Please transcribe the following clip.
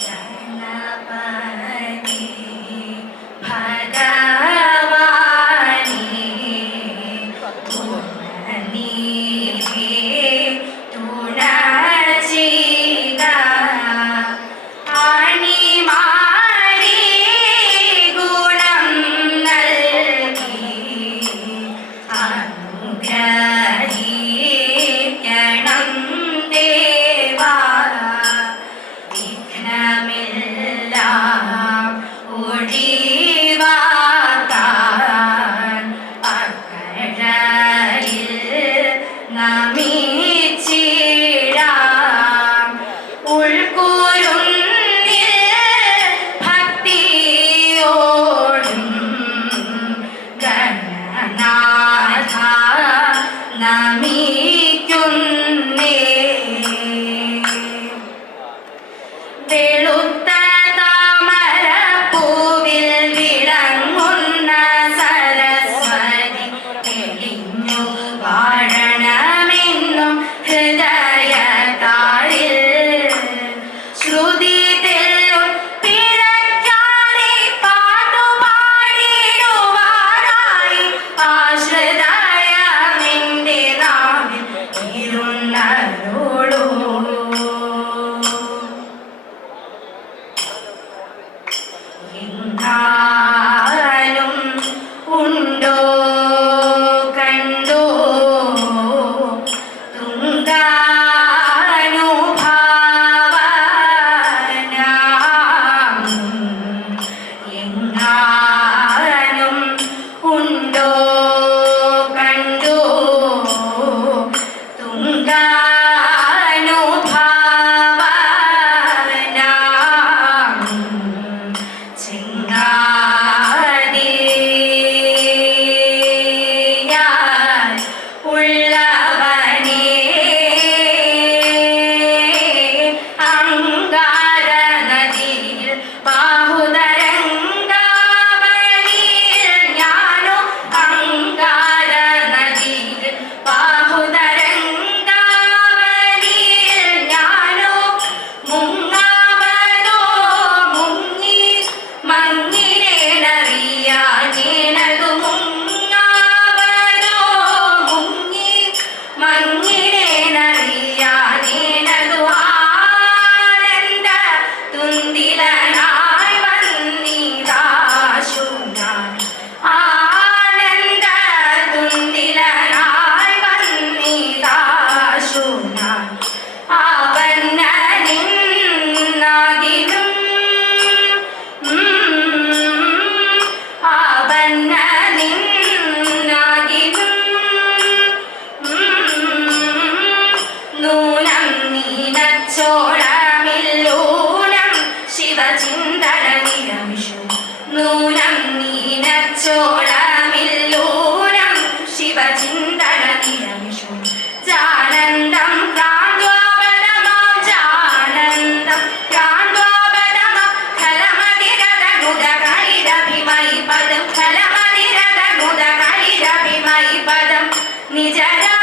在那摆地。Bye. ചോളമില്ലൂനം ശിവചിന്തന നിരമിഷു നൂനം നീനച്ചോളമില്ലൂനം ശിവചിന്തന നിരമിഷു ജാനന്ദം കാന്തോപനമാം ജാനന്ദം കാന്തോപനമാം ഫലമതിരത ഗുണകളിരഭിമൈ പദം ഫലമതിരത നിജരാ